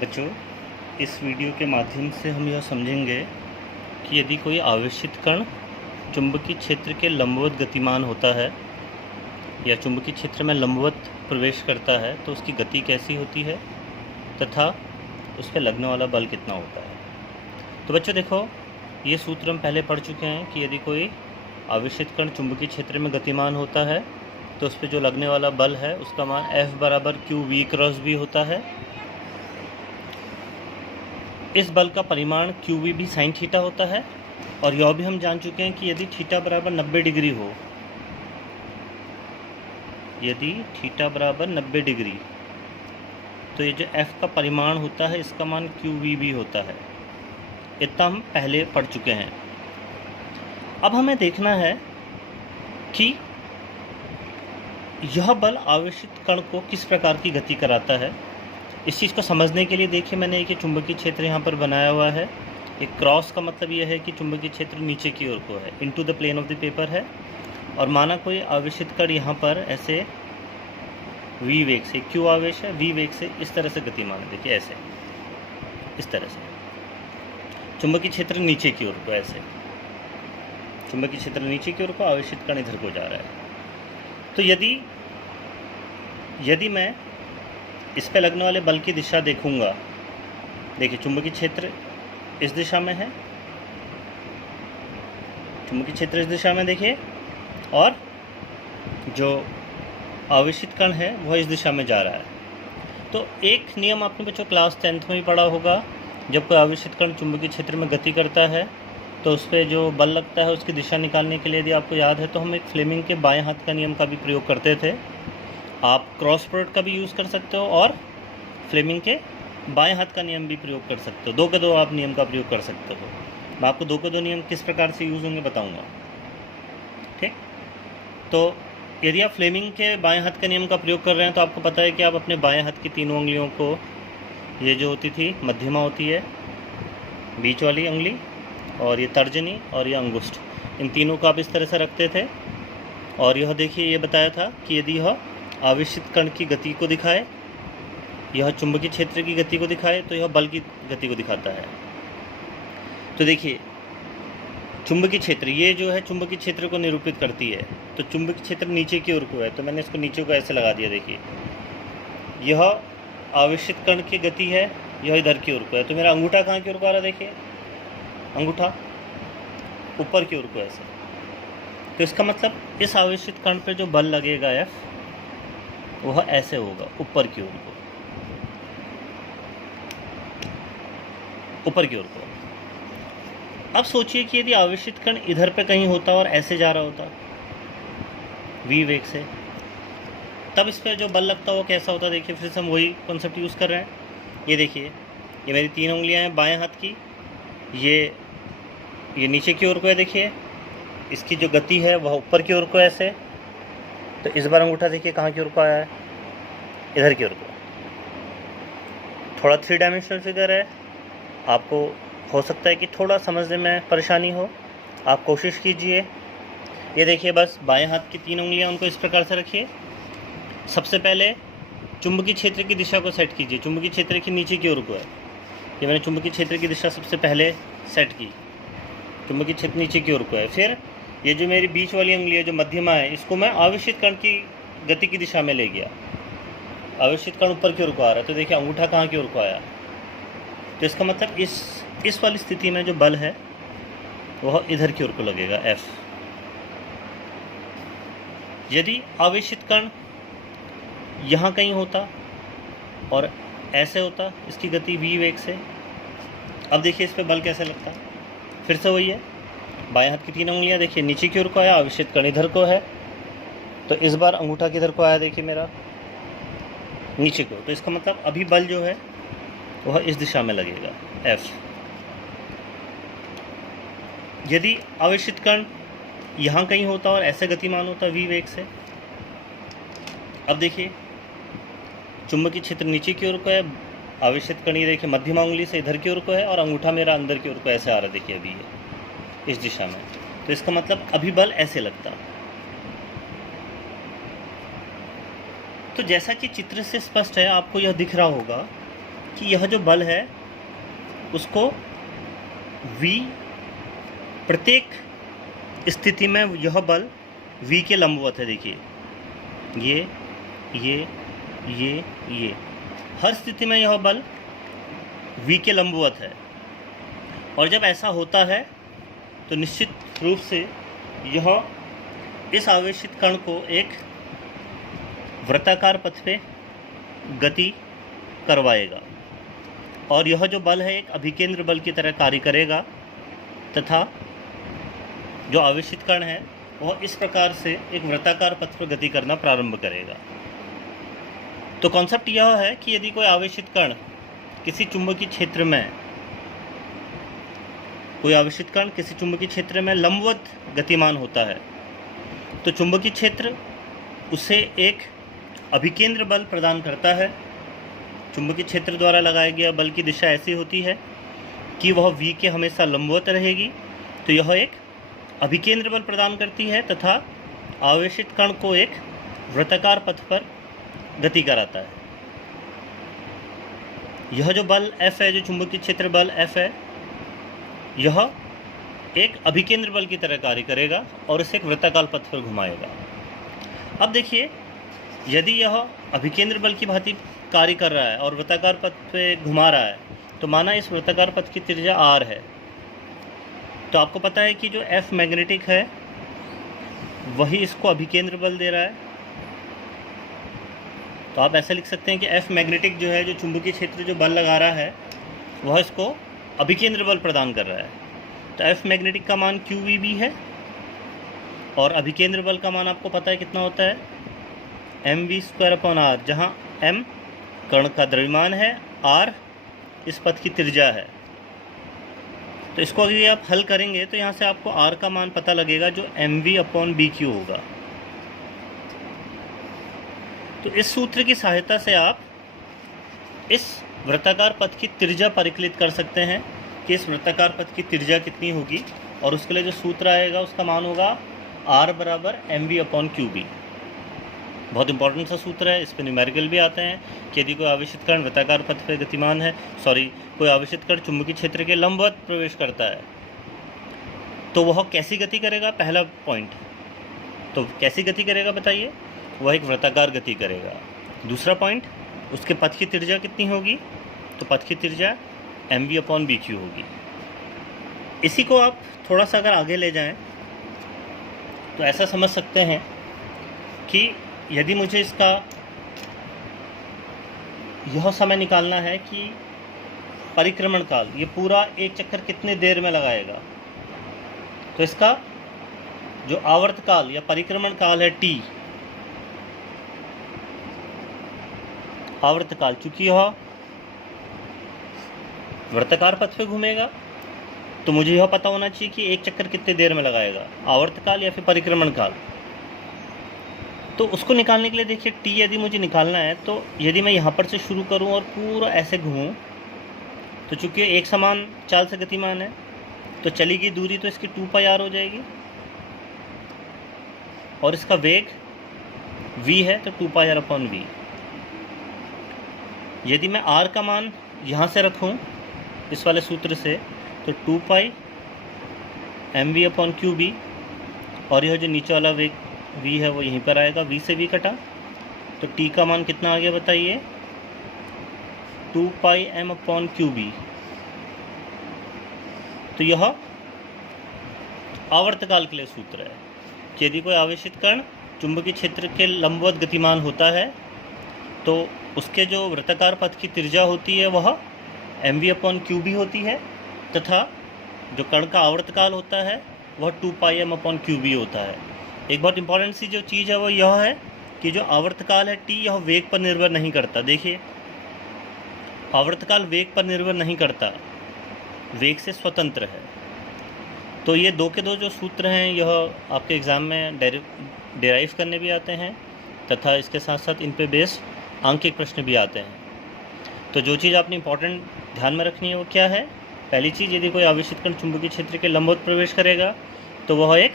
बच्चों, इस वीडियो के माध्यम से हम यह समझेंगे कि यदि कोई आवेशित कण चुंबकीय क्षेत्र के लंबवत गतिमान होता है या चुंबकीय क्षेत्र में लंबवत प्रवेश करता है तो उसकी गति कैसी होती है तथा उस पर लगने वाला बल कितना होता है। तो बच्चों देखो, ये सूत्र हम पहले पढ़ चुके हैं कि यदि कोई आवेशित कण चुंबकीय क्षेत्र में गतिमान होता है तो उस पर जो लगने वाला बल है उसका मान F बराबर क्यू वी क्रॉस बी होता है। इस बल का परिमाण क्यू वी भी साइन थीटा होता है और यह भी हम जान चुके हैं कि यदि थीटा बराबर 90 डिग्री हो, यदि थीटा बराबर 90 डिग्री तो ये जो F का परिमाण होता है इसका मान क्यू वी भी होता है। इतना हम पहले पढ़ चुके हैं। अब हमें देखना है कि यह बल आवेशित कण को किस प्रकार की गति कराता है। इस चीज़ को समझने के लिए देखिए, मैंने एक चुंबकीय क्षेत्र यहाँ पर बनाया हुआ है। एक क्रॉस का मतलब यह है कि चुंबकीय क्षेत्र नीचे की ओर को है, into the plane of the paper है। और माना कोई आवेशित कण यहाँ पर ऐसे v वेग से, क्यू आवेश है, v वेग से इस तरह से गतिमान है। देखिए ऐसे, इस तरह से चुंबकीय क्षेत्र नीचे की ओर को, ऐसे चुंबकीय क्षेत्र नीचे की ओर को, आवेशित कण इधर को जा रहा है। तो यदि मैं इस पे लगने वाले बल की दिशा देखूंगा, देखिए चुंबकीय क्षेत्र इस दिशा में है, चुंबकीय क्षेत्र इस दिशा में देखिए, और जो आवेशित कण है वह इस दिशा में जा रहा है। तो एक नियम आपने बच्चों क्लास 10th में भी पढ़ा होगा, जब कोई आवेशित कण चुंबकीय क्षेत्र में गति करता है तो उस पर जो बल लगता है उसकी दिशा निकालने के लिए, यदि आपको याद है तो हम एक फ्लेमिंग के बाएं हाथ का नियम का भी प्रयोग करते थे। आप क्रॉस प्रोडक्ट का भी यूज़ कर सकते हो और फ्लेमिंग के बाएं हाथ का नियम भी प्रयोग कर सकते हो। दो के दो आप नियम का प्रयोग कर सकते हो। मैं आपको दो के दो नियम किस प्रकार से यूज़ होंगे बताऊंगा, ठीक। तो यदि आप फ्लेमिंग के बाएं हाथ का नियम का प्रयोग कर रहे हैं तो आपको पता है कि आप अपने बाएं हाथ की तीनों उंगलियों को, ये जो होती थी मध्यमा होती है, बीच वाली उंगली, और ये तर्जनी और ये अंगुष्ठ, इन तीनों को आप इस तरह से रखते थे। और यह देखिए, ये बताया था कि यदि यह आवेशित कण की गति को दिखाए, यह चुंबकीय क्षेत्र की गति को दिखाए, तो यह बल की गति को दिखाता है। तो देखिए चुंबकीय क्षेत्र, ये जो है चुंबकीय क्षेत्र को निरूपित करती है। तो चुंबकीय क्षेत्र नीचे की ओर को है, तो मैंने इसको नीचे को ऐसे लगा दिया। देखिए यह आवेशित कण की गति है, यह इधर की ओर को है। तो मेरा अंगूठा कहाँ की ओर को आ रहा है, देखिए अंगूठा ऊपर की ओर को ऐसे। तो इसका मतलब इस आवेशित कण पे जो बल लगेगा F, वह ऐसे होगा, ऊपर की ओर को, ऊपर की ओर को। अब सोचिए कि यदि आवेशित कण इधर पे कहीं होता और ऐसे जा रहा होता v वेग से, तब इस पे जो बल लगता वो कैसा होता। देखिए फिर से हम वही कॉन्सेप्ट यूज़ कर रहे हैं। ये देखिए, ये मेरी तीन उंगलियां हैं बाएं हाथ की, ये नीचे की ओर को है। देखिए इसकी जो गति है वह ऊपर की ओर को ऐसे। तो इस बार अंगूठा देखिए कहाँ की ओर को आया है, इधर की ओर को। थोड़ा 3 डायमेंशनल फिगर है, आपको हो सकता है कि थोड़ा समझने में परेशानी हो, आप कोशिश कीजिए। ये देखिए, बस बाएं हाथ की तीन उंगलियां, उनको इस प्रकार से रखिए। सबसे पहले चुंबकीय क्षेत्र की दिशा को सेट कीजिए। चुंबकीय क्षेत्र की नीचे की ओर को है, ये मैंने चुंबकीय क्षेत्र की दिशा सबसे पहले सेट की, चुंबकीय क्षेत्र नीचे की ओर को है। फिर ये जो मेरी बीच वाली उंगली है जो मध्यमा है, इसको मैं आवेशित कण की गति की दिशा में ले गया। आवेशित कण ऊपर की ओर को आ रहा है, तो देखिए अंगूठा कहाँ की ओर को आया। तो इसका मतलब इस वाली स्थिति में जो बल है वह इधर की ओर को लगेगा, F। यदि आवेशित कण यहाँ कहीं होता और ऐसे होता, इसकी गति v वेग से, अब देखिए इस पे बल कैसे लगता। फिर से वही है, बाएं हाथ की तीन उंगलियां, देखिए नीचे की ओर को आया, आवेशित कण इधर को है। तो इस बार अंगूठा किधर को आया, देखिए मेरा नीचे को। तो इसका मतलब अभी बल जो है वह इस दिशा में लगेगा, F। यदि आवेशित कण यहाँ कहीं होता और ऐसे गतिमान होता v वेग से, अब देखिए चुंबकीय क्षेत्र नीचे की ओर को है, आवेशित कण ये देखिए मध्यमा उंगली से इधर की ओर को है, और अंगूठा मेरा अंदर की ओर को ऐसे आ रहा है। देखिए अभी ये इस दिशा में, तो इसका मतलब अभी बल ऐसे लगता। तो जैसा कि चित्र से स्पष्ट है, आपको यह दिख रहा होगा कि यह जो बल है उसको v, प्रत्येक स्थिति में यह बल v के लंबवत है। देखिए ये हर स्थिति में यह बल v के लंबवत है। और जब ऐसा होता है तो निश्चित रूप से यह इस आवेशित कण को एक वृत्ताकार पथ पे गति करवाएगा और यह जो बल है एक अभिकेंद्र बल की तरह कार्य करेगा तथा जो आवेशित कण है वह इस प्रकार से एक वृत्ताकार पथ पर गति करना प्रारंभ करेगा। तो कॉन्सेप्ट यह है कि यदि कोई आवेशित कण किसी चुंबकीय क्षेत्र में लंबवत गतिमान होता है तो चुंबकीय क्षेत्र उसे एक अभिकेंद्र बल प्रदान करता है। चुंबकीय क्षेत्र द्वारा लगाया गया बल की दिशा ऐसी होती है कि वह v के हमेशा लंबवत रहेगी, तो यह एक अभिकेंद्र बल प्रदान करती है तथा आवेशित कण को एक वृत्ताकार पथ पर गति कराता है। यह जो बल F है, जो चुंबकीय क्षेत्र बल F है, यह एक अभिकेंद्र बल की तरह कार्य करेगा और इसे एक वृत्ताकार पथ पर घुमाएगा। अब देखिए, यदि यह अभिकेंद्र बल की भांति कार्य कर रहा है और वृत्ताकार पथ पे घुमा रहा है तो माना इस वृत्ताकार पथ की त्रिज्या r है, तो आपको पता है कि जो F मैग्नेटिक है वही इसको अभिकेंद्र बल दे रहा है। तो आप ऐसे लिख सकते हैं कि F मैग्नेटिक जो है, जो चुंबकीय क्षेत्र जो बल लगा रहा है वह इसको अभिकेंद्र बल प्रदान कर रहा है। तो F मैग्नेटिक का मान QVB है और अभिकेंद्र बल का मान आपको पता है कितना होता है, mv²/r, जहाँ m कण का द्रव्यमान है, r इस पथ की त्रिज्या है। तो इसको अगर आप हल करेंगे तो यहाँ से आपको r का मान पता लगेगा जो mv/bq होगा। तो इस सूत्र की सहायता से आप इस वृत्ताकार पथ की त्रिज्या परिकलित कर सकते हैं कि इस वृत्ताकार पथ की त्रिज्या कितनी होगी, और उसके लिए जो सूत्र आएगा उसका मान होगा r बराबर mv/qb। बहुत इंपॉर्टेंट सा सूत्र है, इस पर न्यूमेरिकल भी आते हैं कि यदि कोई आवेशित कण वृत्ताकार पथ पर गतिमान है, कोई आवेशित कण चुंबकीय क्षेत्र के लंबवत प्रवेश करता है तो वह कैसी गति करेगा। पहला पॉइंट, तो कैसी गति करेगा बताइए, वह एक वृत्ताकार गति करेगा। दूसरा पॉइंट, उसके पथ की त्रिज्या कितनी होगी, तो पथ की त्रिज्या mv/bq होगी। इसी को आप थोड़ा सा अगर आगे ले जाएं तो ऐसा समझ सकते हैं कि यदि मुझे इसका यह समय निकालना है कि परिक्रमण काल, ये पूरा एक चक्कर कितने देर में लगाएगा, तो इसका जो आवर्त काल या परिक्रमण काल है t, आवर्त काल, चूंकि यह वृत्ताकार पथ पे घूमेगा तो मुझे यह पता होना चाहिए कि एक चक्कर कितने देर में लगाएगा, आवर्त काल या फिर परिक्रमण काल। तो उसको निकालने के लिए देखिए, t यदि मुझे निकालना है तो यदि मैं यहाँ पर से शुरू करूँ और पूरा ऐसे घूमूँ तो चूँकि एक समान चाल से गतिमान है तो चली गई दूरी तो इसकी 2πr हो जाएगी और इसका वेग v है तो 2πr/v। यदि मैं r का मान यहाँ से रखूँ इस वाले सूत्र से तो 2π mv/qb, और यह जो नीचे वाला वेग v है वो यहीं पर आएगा, v से v कटा तो t का मान कितना आ गया बताइए, 2π m/qb। तो यह आवर्तकाल के लिए सूत्र है कि यदि कोई आवेशित कण चुंबकीय क्षेत्र के लंबवत गतिमान होता है तो उसके जो वृत्ताकार पथ की त्रिज्या होती है वह mv/qb होती है तथा जो कण का आवर्तकाल होता है वह 2π m/qb होता है। एक बहुत इंपॉर्टेंट सी जो चीज़ है वो यह है कि जो आवर्तकाल है t, यह वेग पर निर्भर नहीं करता। देखिए, आवर्तकाल वेग पर निर्भर नहीं करता, वेग से स्वतंत्र है। तो ये दो के दो जो सूत्र हैं यह आपके एग्ज़ाम में डेराइव करने भी आते हैं तथा इसके साथ साथ इन पे बेस्ड आंकिक प्रश्न भी आते हैं। तो जो चीज़ आपने इंपॉर्टेंट ध्यान में रखनी है वो क्या है, पहली चीज़, यदि कोई आवेशित कण चुंबकीय क्षेत्र के लंबवत प्रवेश करेगा तो वह एक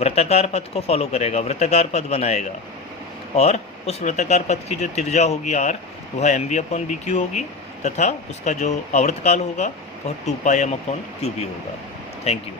वृत्ताकार पथ को फॉलो करेगा, वृत्ताकार पथ बनाएगा, और उस वृत्ताकार पथ की जो त्रिज्या होगी r वह mv/bq होगी तथा उसका जो आवर्तकाल होगा वह 2 पाई m/q भी होगा। Thank you.